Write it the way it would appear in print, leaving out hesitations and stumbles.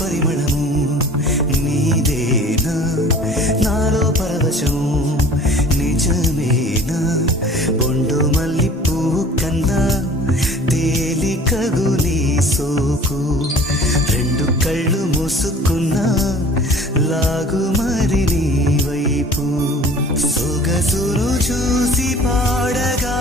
పరిమళము నీదేనా నాలో పరవశం నిజమేనా బొండు మల్లి పువ్వు కన్నా తేలికగు నీ సోకు రెండు కళ్ళు మూసుకున్నా లాగు మరి నీ వైపు సొగసును చూసి పాడగా